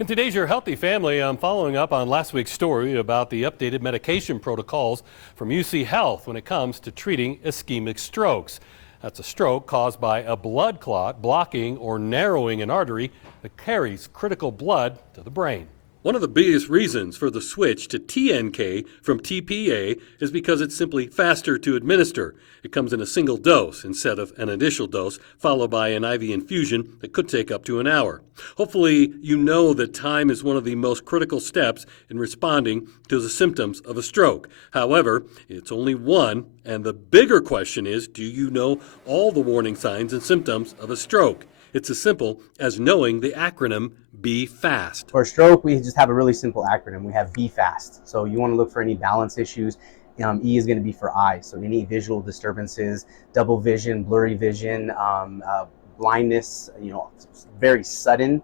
In today's Your Healthy Family, I'm following up on last week's story about the updated medication protocols from UC Health when it comes to treating ischemic strokes. That's a stroke caused by a blood clot blocking or narrowing an artery that carries critical blood to the brain. One of the biggest reasons for the switch to TNK from TPA is because it's simply faster to administer. It comes in a single dose instead of an initial dose, followed by an IV infusion that could take up to an hour. Hopefully, you know that time is one of the most critical steps in responding to the symptoms of a stroke. However, it's only one, and the bigger question is, do you know all the warning signs and symptoms of a stroke? It's as simple as knowing the acronym BE-FAST. For a stroke, we just have a really simple acronym. We have BE-FAST. So you want to look for any balance issues. E is going to be for eyes. So any visual disturbances, double vision, blurry vision, blindness, very sudden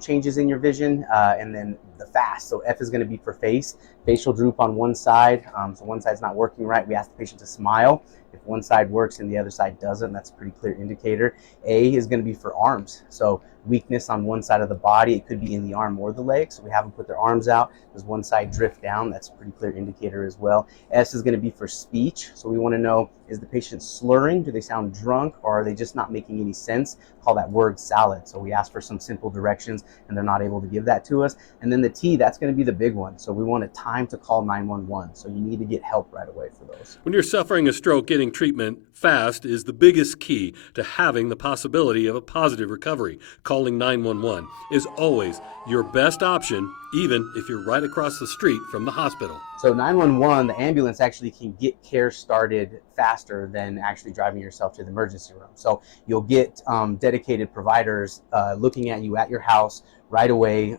changes in your vision. And then the FAST. So F is going to be for face. Facial droop on one side. So one side's not working right. We ask the patient to smile. If one side works and the other side doesn't, that's a pretty clear indicator. A is going to be for arms. So weakness on one side of the body. It could be in the arm or the leg. So we have them put their arms out. Does one side drift down? That's a pretty clear indicator as well. S is going to be for speech. So we want to know, is the patient slurring? Do they sound drunk, or are they just not making any sense? Call that word salad. So we ask for some simple directions and they're not able to give that to us. And then the T, that's going to be the big one. So we want a time to call 911. So you need to get help right away for those. When you're suffering a stroke, getting treatment fast is the biggest key to having the possibility of a positive recovery. Calling 911 is always your best option, even if you're right across the street from the hospital. So 911, the ambulance actually can get care started faster than actually driving yourself to the emergency room. So you'll get dedicated providers looking at you at your house right away,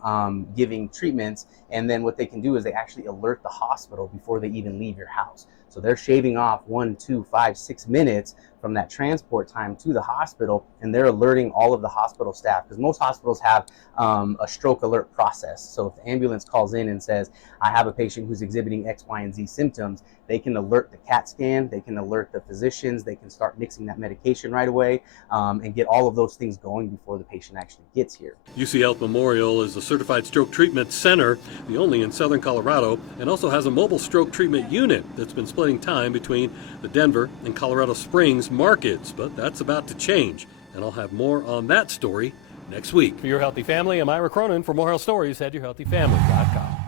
giving treatments. And then what they can do is they actually alert the hospital before they even leave your house. So they're shaving off 1, 2, 5, 6 minutes from that transport time to the hospital, and they're alerting all of the hospital staff, because most hospitals have a stroke alert process. So if the ambulance calls in and says, I have a patient who's exhibiting X, Y, and Z symptoms, they can alert the CAT scan, they can alert the physicians, they can start mixing that medication right away, and get all of those things going before the patient actually gets here. UC Health Memorial is a certified stroke treatment center, the only in southern Colorado, and also has a mobile stroke treatment unit that's been splitting time between the Denver and Colorado Springs markets. But that's about to change, and I'll have more on that story next week. For Your Healthy Family, I'm Ira Cronin. For more health stories, head to yourhealthyfamily.com.